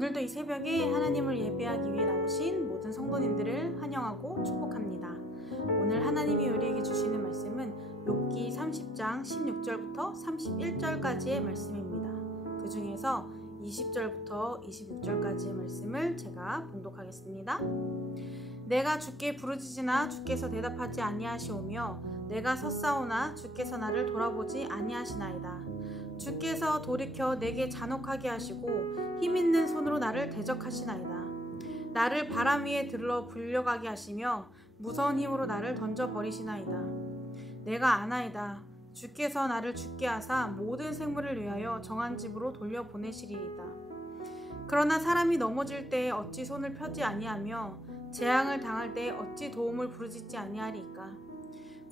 오늘도 이 새벽에 하나님을 예배하기 위해 나오신 모든 성도님들을 환영하고 축복합니다. 오늘 하나님이 우리에게 주시는 말씀은 욥기 30장 16절부터 31절까지의 말씀입니다. 그 중에서 20절부터 26절까지의 말씀을 제가 봉독하겠습니다. 내가 주께 부르짖으나 주께서 대답하지 아니하시오며 내가 섰사오나 주께서 나를 돌아보지 아니하시나이다. 주께서 돌이켜 내게 잔혹하게 하시고 힘있는 손으로 나를 대적하시나이다. 나를 바람 위에 들러 불려가게 하시며 무서운 힘으로 나를 던져버리시나이다. 내가 아나이다. 주께서 나를 죽게 하사 모든 생물을 위하여 정한 집으로 돌려보내시리이다. 그러나 사람이 넘어질 때에 어찌 손을 펴지 아니하며 재앙을 당할 때에 어찌 도움을 부르짖지 아니하리이까.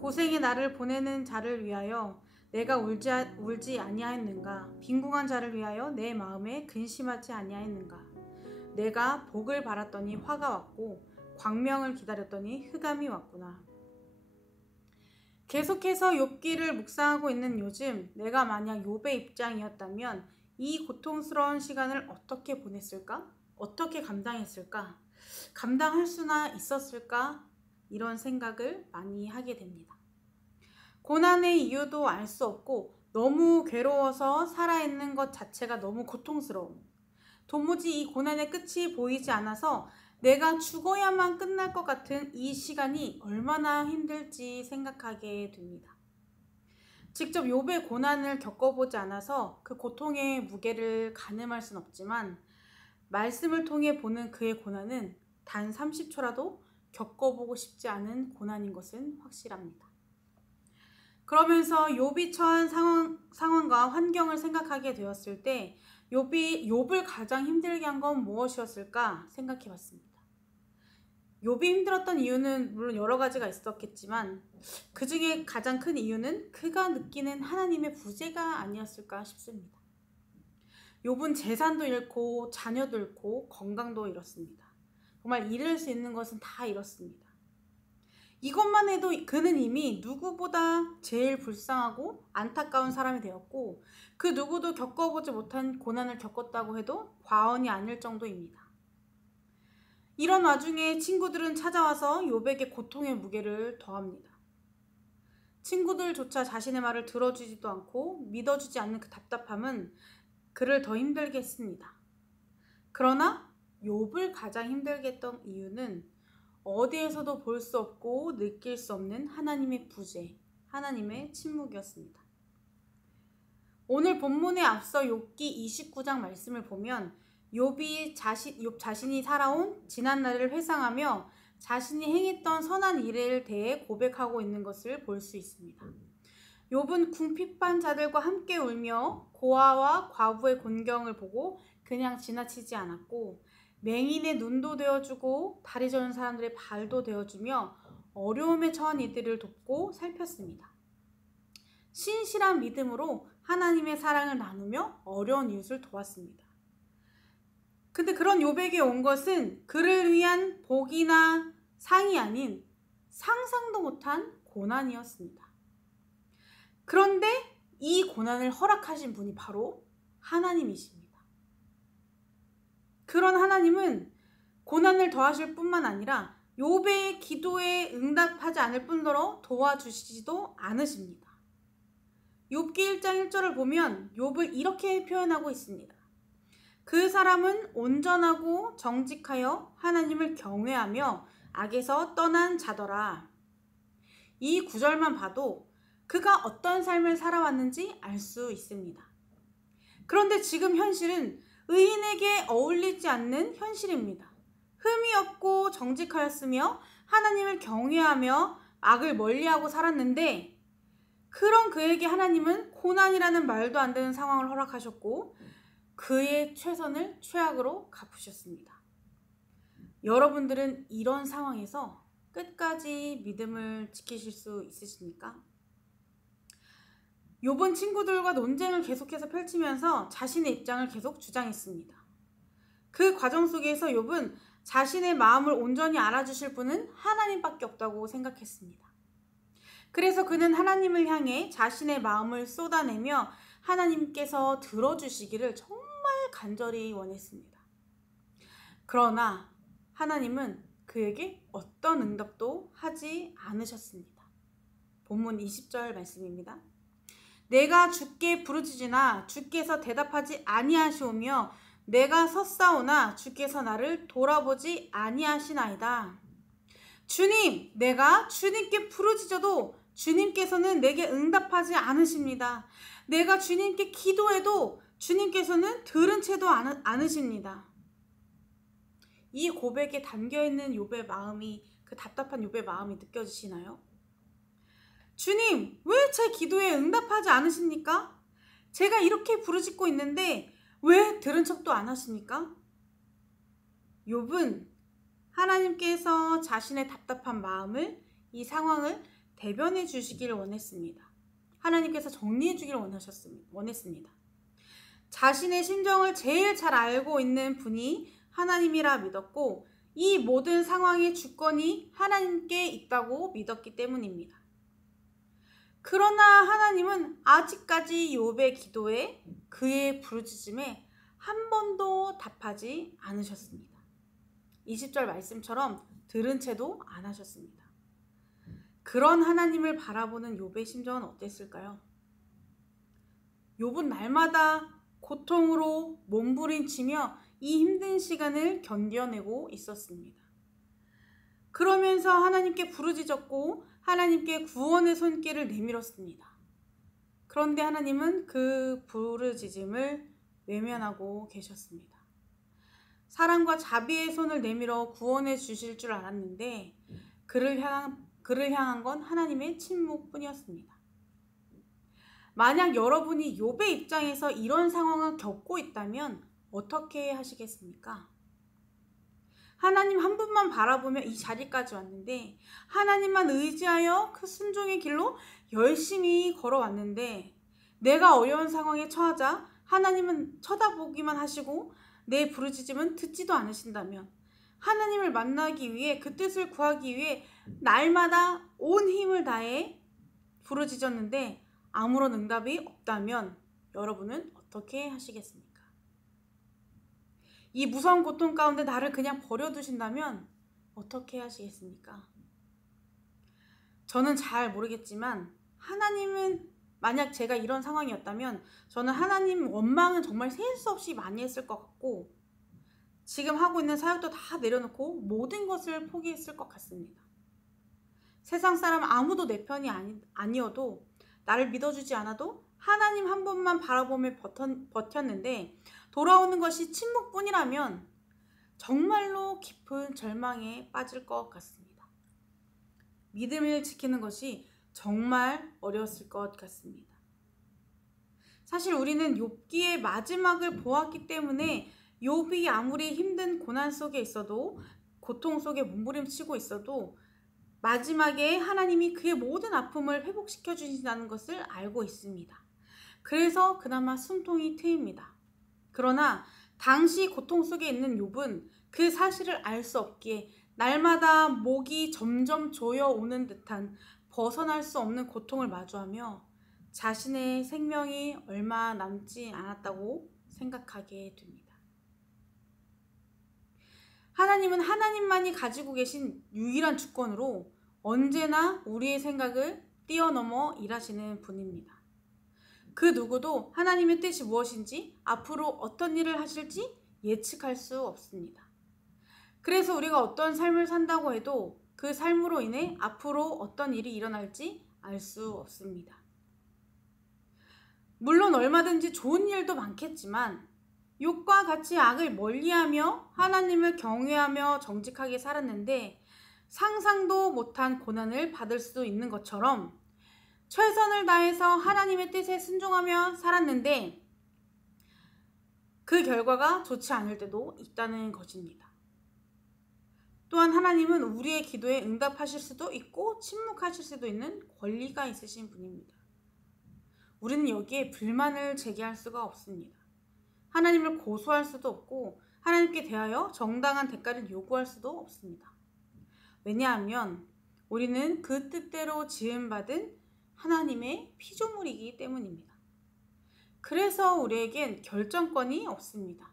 고생에 나를 보내는 자를 위하여 내가 울지 아니하였는가. 빈궁한 자를 위하여 내 마음에 근심하지 아니하였는가. 내가 복을 바랐더니 화가 왔고 광명을 기다렸더니 흑암이 왔구나. 계속해서 욥기를 묵상하고 있는 요즘 내가 만약 욥의 입장이었다면 이 고통스러운 시간을 어떻게 보냈을까? 어떻게 감당했을까? 감당할 수나 있었을까? 이런 생각을 많이 하게 됩니다. 고난의 이유도 알 수 없고 너무 괴로워서 살아있는 것 자체가 너무 고통스러움. 도무지 이 고난의 끝이 보이지 않아서 내가 죽어야만 끝날 것 같은 이 시간이 얼마나 힘들지 생각하게 됩니다. 직접 욥의 고난을 겪어보지 않아서 그 고통의 무게를 가늠할 순 없지만 말씀을 통해 보는 그의 고난은 단 30초라도 겪어보고 싶지 않은 고난인 것은 확실합니다. 그러면서 욥이 처한 상황과 환경을 생각하게 되었을 때 욥을 가장 힘들게 한 건 무엇이었을까 생각해 봤습니다. 욥이 힘들었던 이유는 물론 여러 가지가 있었겠지만 그 중에 가장 큰 이유는 그가 느끼는 하나님의 부재가 아니었을까 싶습니다. 욥은 재산도 잃고 자녀도 잃고 건강도 잃었습니다. 정말 잃을 수 있는 것은 다 잃었습니다. 이것만 해도 그는 이미 누구보다 제일 불쌍하고 안타까운 사람이 되었고 그 누구도 겪어보지 못한 고난을 겪었다고 해도 과언이 아닐 정도입니다. 이런 와중에 친구들은 찾아와서 욥에게 고통의 무게를 더합니다. 친구들조차 자신의 말을 들어주지도 않고 믿어주지 않는 그 답답함은 그를 더 힘들게 했습니다. 그러나 욥을 가장 힘들게 했던 이유는 어디에서도 볼 수 없고 느낄 수 없는 하나님의 부재, 하나님의 침묵이었습니다. 오늘 본문에 앞서 욥기 29장 말씀을 보면 욥 자신이 살아온 지난날을 회상하며 자신이 행했던 선한 일에 대해 고백하고 있는 것을 볼 수 있습니다. 욥은 궁핍한 자들과 함께 울며 고아와 과부의 곤경을 보고 그냥 지나치지 않았고 맹인의 눈도 되어주고 다리 저는 사람들의 발도 되어주며 어려움에 처한 이들을 돕고 살폈습니다. 신실한 믿음으로 하나님의 사랑을 나누며 어려운 이웃을 도왔습니다. 근데 그런 욥에게 온 것은 그를 위한 복이나 상이 아닌 상상도 못한 고난이었습니다. 그런데 이 고난을 허락하신 분이 바로 하나님이십니다. 그런 하나님은 고난을 더하실 뿐만 아니라 욥의 기도에 응답하지 않을 뿐더러 도와주시지도 않으십니다. 욥기 1장 1절을 보면 욥을 이렇게 표현하고 있습니다. 그 사람은 온전하고 정직하여 하나님을 경외하며 악에서 떠난 자더라. 이 구절만 봐도 그가 어떤 삶을 살아왔는지 알 수 있습니다. 그런데 지금 현실은 의인에게 어울리지 않는 현실입니다. 흠이 없고 정직하였으며 하나님을 경외하며 악을 멀리하고 살았는데 그런 그에게 하나님은 고난이라는 말도 안 되는 상황을 허락하셨고 그의 최선을 최악으로 갚으셨습니다. 여러분들은 이런 상황에서 끝까지 믿음을 지키실 수 있으십니까? 욥은 친구들과 논쟁을 계속해서 펼치면서 자신의 입장을 계속 주장했습니다. 그 과정 속에서 욥은 자신의 마음을 온전히 알아주실 분은 하나님밖에 없다고 생각했습니다. 그래서 그는 하나님을 향해 자신의 마음을 쏟아내며 하나님께서 들어주시기를 정말 간절히 원했습니다. 그러나 하나님은 그에게 어떤 응답도 하지 않으셨습니다. 본문 20절 말씀입니다. 내가 주께 부르짖으나 주께서 대답하지 아니하시오며 내가 섰사오나 주께서 나를 돌아보지 아니하시나이다. 주님, 내가 주님께 부르짖어도 주님께서는 내게 응답하지 않으십니다. 내가 주님께 기도해도 주님께서는 들은 채도 않으십니다. 이 고백에 담겨있는 욥의 마음이, 그 답답한 욥의 마음이 느껴지시나요? 주님, 왜 제 기도에 응답하지 않으십니까? 제가 이렇게 부르짖고 있는데 왜 들은 척도 안 하십니까? 욥은 하나님께서 자신의 답답한 마음을, 이 상황을 대변해 주시기를 원했습니다. 하나님께서 정리해 주기를 원했습니다. 자신의 심정을 제일 잘 알고 있는 분이 하나님이라 믿었고 이 모든 상황의 주권이 하나님께 있다고 믿었기 때문입니다. 그러나 하나님은 아직까지 욥의 기도에, 그의 부르짖음에 한 번도 답하지 않으셨습니다. 20절 말씀처럼 들은 채도 안 하셨습니다. 그런 하나님을 바라보는 욥의 심정은 어땠을까요? 욥은 날마다 고통으로 몸부림치며 이 힘든 시간을 견뎌내고 있었습니다. 그러면서 하나님께 부르짖었고 하나님께 구원의 손길을 내밀었습니다. 그런데 하나님은 그 부르짖음을 외면하고 계셨습니다. 사랑과 자비의 손을 내밀어 구원해 주실 줄 알았는데 그를 향한 건 하나님의 침묵뿐이었습니다. 만약 여러분이 욥의 입장에서 이런 상황을 겪고 있다면 어떻게 하시겠습니까? 하나님 한 분만 바라보며 이 자리까지 왔는데, 하나님만 의지하여 그 순종의 길로 열심히 걸어왔는데, 내가 어려운 상황에 처하자 하나님은 쳐다보기만 하시고 내 부르짖음은 듣지도 않으신다면, 하나님을 만나기 위해, 그 뜻을 구하기 위해 날마다 온 힘을 다해 부르짖었는데 아무런 응답이 없다면 여러분은 어떻게 하시겠습니까? 이 무서운 고통 가운데 나를 그냥 버려두신다면 어떻게 하시겠습니까? 저는 잘 모르겠지만 하나님은, 만약 제가 이런 상황이었다면 저는 하나님 원망은 정말 셀 수 없이 많이 했을 것 같고 지금 하고 있는 사역도 다 내려놓고 모든 것을 포기했을 것 같습니다. 세상 사람 아무도 내 편이 아니어도, 나를 믿어주지 않아도 하나님 한 분만 바라보며 버텼는데 돌아오는 것이 침묵뿐이라면 정말로 깊은 절망에 빠질 것 같습니다. 믿음을 지키는 것이 정말 어려웠을 것 같습니다. 사실 우리는 욥기의 마지막을 보았기 때문에 욥이 아무리 힘든 고난 속에 있어도, 고통 속에 몸부림치고 있어도 마지막에 하나님이 그의 모든 아픔을 회복시켜 주신다는 것을 알고 있습니다. 그래서 그나마 숨통이 트입니다. 그러나 당시 고통 속에 있는 욥은 그 사실을 알 수 없기에 날마다 목이 점점 조여오는 듯한 벗어날 수 없는 고통을 마주하며 자신의 생명이 얼마 남지 않았다고 생각하게 됩니다. 하나님은 하나님만이 가지고 계신 유일한 주권으로 언제나 우리의 생각을 뛰어넘어 일하시는 분입니다. 그 누구도 하나님의 뜻이 무엇인지, 앞으로 어떤 일을 하실지 예측할 수 없습니다. 그래서 우리가 어떤 삶을 산다고 해도 그 삶으로 인해 앞으로 어떤 일이 일어날지 알 수 없습니다. 물론 얼마든지 좋은 일도 많겠지만 욥과 같이 악을 멀리하며 하나님을 경외하며 정직하게 살았는데 상상도 못한 고난을 받을 수도 있는 것처럼 최선을 다해서 하나님의 뜻에 순종하며 살았는데 그 결과가 좋지 않을 때도 있다는 것입니다. 또한 하나님은 우리의 기도에 응답하실 수도 있고 침묵하실 수도 있는 권리가 있으신 분입니다. 우리는 여기에 불만을 제기할 수가 없습니다. 하나님을 고소할 수도 없고 하나님께 대하여 정당한 대가를 요구할 수도 없습니다. 왜냐하면 우리는 그 뜻대로 지음받은 하나님의 피조물이기 때문입니다. 그래서 우리에겐 결정권이 없습니다.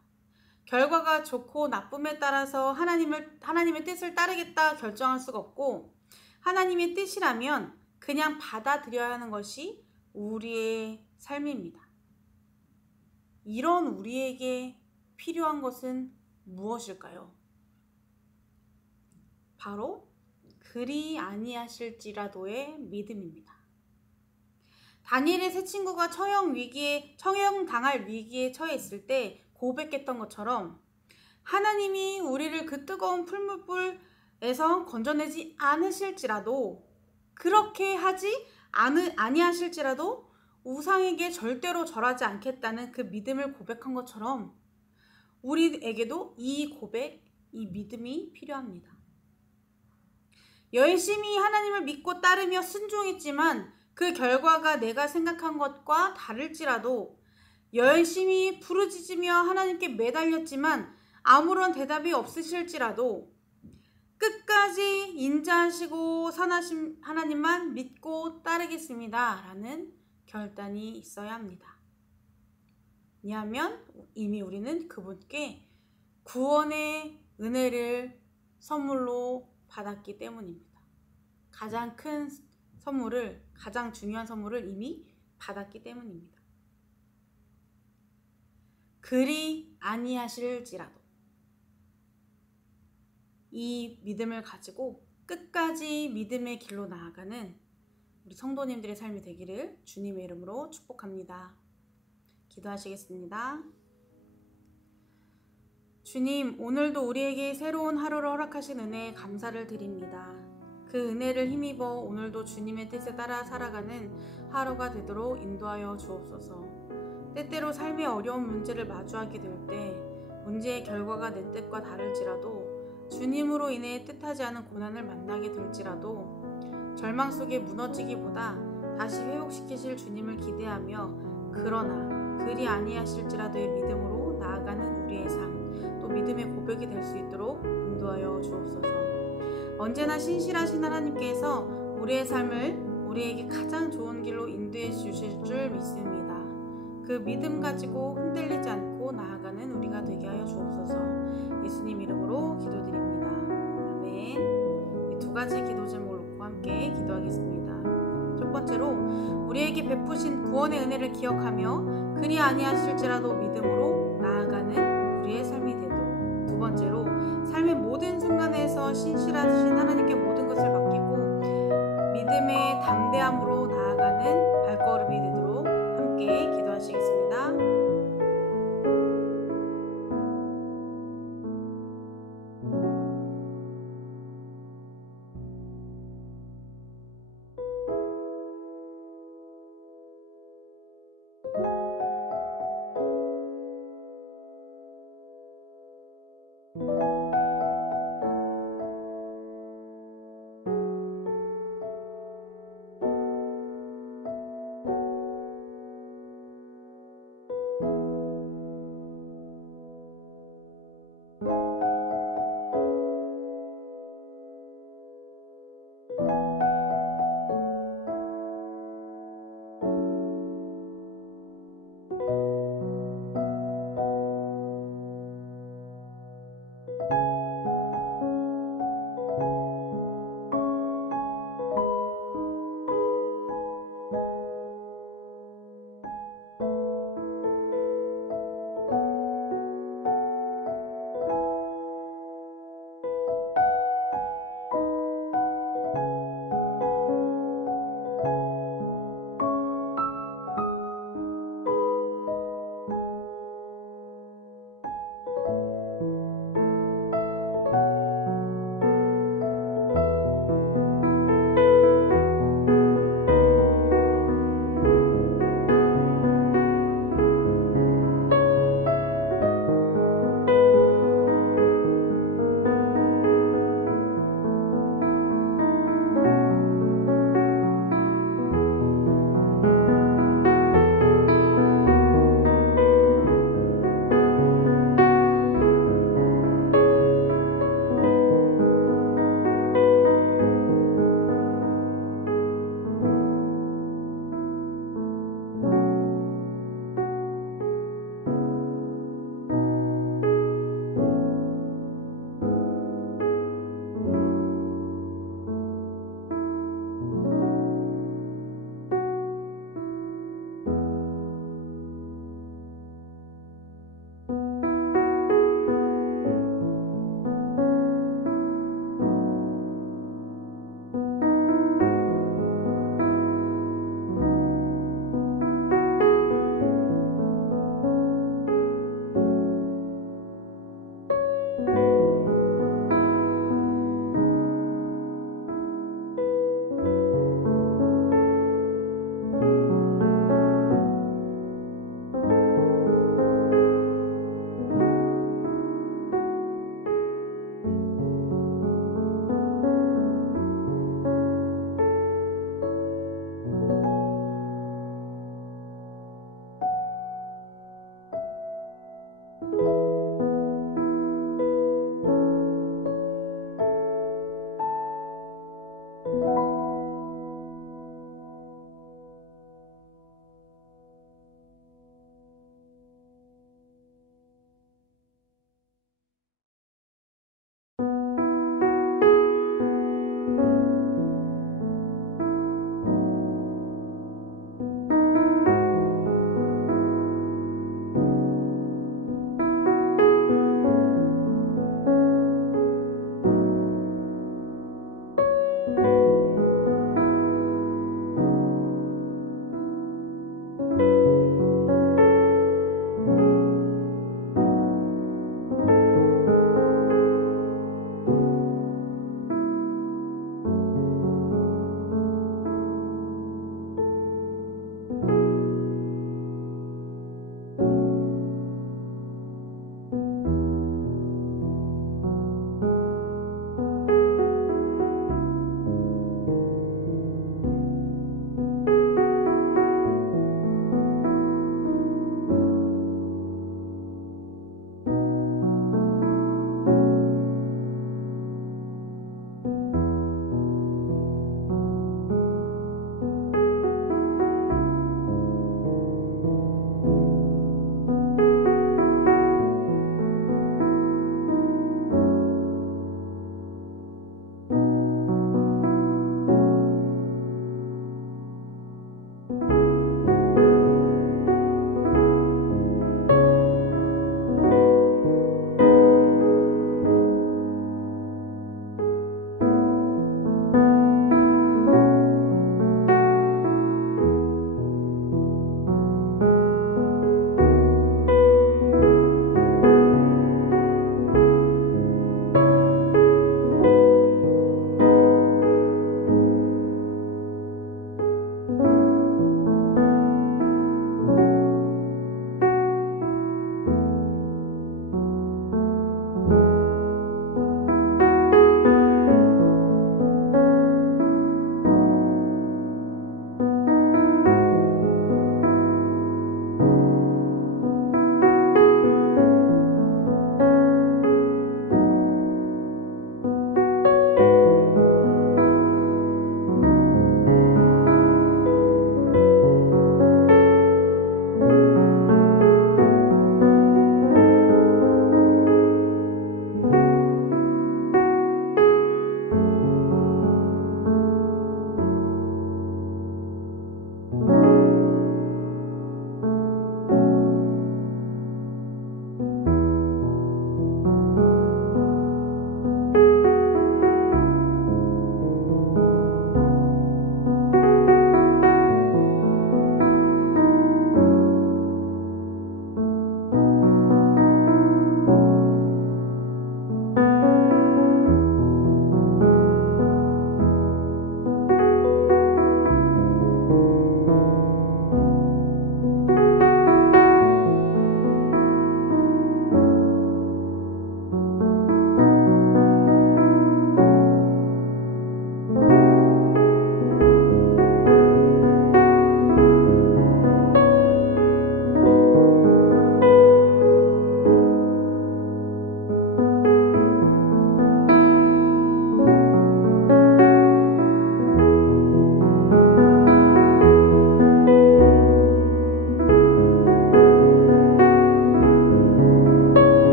결과가 좋고 나쁨에 따라서 하나님의 뜻을 따르겠다 결정할 수가 없고, 하나님의 뜻이라면 그냥 받아들여야 하는 것이 우리의 삶입니다. 이런 우리에게 필요한 것은 무엇일까요? 바로 그리 아니하실지라도의 믿음입니다. 다니엘의 세 친구가 처형당할 위기에 처해 있을 때 고백했던 것처럼, 하나님이 우리를 그 뜨거운 풀무불에서 건져내지 않으실지라도, 그렇게 하지 아니하실지라도 우상에게 절대로 절하지 않겠다는 그 믿음을 고백한 것처럼, 우리에게도 이 고백, 이 믿음이 필요합니다. 열심히 하나님을 믿고 따르며 순종했지만 그 결과가 내가 생각한 것과 다를지라도, 열심히 부르짖으며 하나님께 매달렸지만 아무런 대답이 없으실지라도 끝까지 인자하시고 선하신 하나님만 믿고 따르겠습니다 라는 결단이 있어야 합니다. 왜냐하면 이미 우리는 그분께 구원의 은혜를 선물로 받았기 때문입니다. 가장 큰 선물을, 가장 중요한 선물을 이미 받았기 때문입니다. 그리 아니하실지라도 이 믿음을 가지고 끝까지 믿음의 길로 나아가는 우리 성도님들의 삶이 되기를 주님의 이름으로 축복합니다. 기도하시겠습니다. 주님, 오늘도 우리에게 새로운 하루를 허락하신 은혜에 감사를 드립니다. 그 은혜를 힘입어 오늘도 주님의 뜻에 따라 살아가는 하루가 되도록 인도하여 주옵소서. 때때로 삶의 어려운 문제를 마주하게 될 때 문제의 결과가 내 뜻과 다를지라도, 주님으로 인해 뜻하지 않은 고난을 만나게 될지라도 절망 속에 무너지기보다 다시 회복시키실 주님을 기대하며, 그러나 그리 아니하실지라도의 믿음으로 나아가는 우리의 삶, 또 믿음의 고백이 될 수 있도록 인도하여 주옵소서. 언제나 신실하신 하나님께서 우리의 삶을 우리에게 가장 좋은 길로 인도해 주실 줄 믿습니다. 그 믿음 가지고 흔들리지 않고 나아가는 우리가 되게 하여 주옵소서. 예수님 이름으로 기도드립니다. 아멘. 이 두 가지 기도 제목을 놓고 함께 기도하겠습니다. 첫 번째로, 우리에게 베푸신 구원의 은혜를 기억하며 그리 아니하실지라도 믿음으로 나아가는 우리의 삶이 되도록. 두 번째로, 삶의 모든 순간에서 신실하신 하나님께 모든 것을 맡기고 믿음의 담대함으로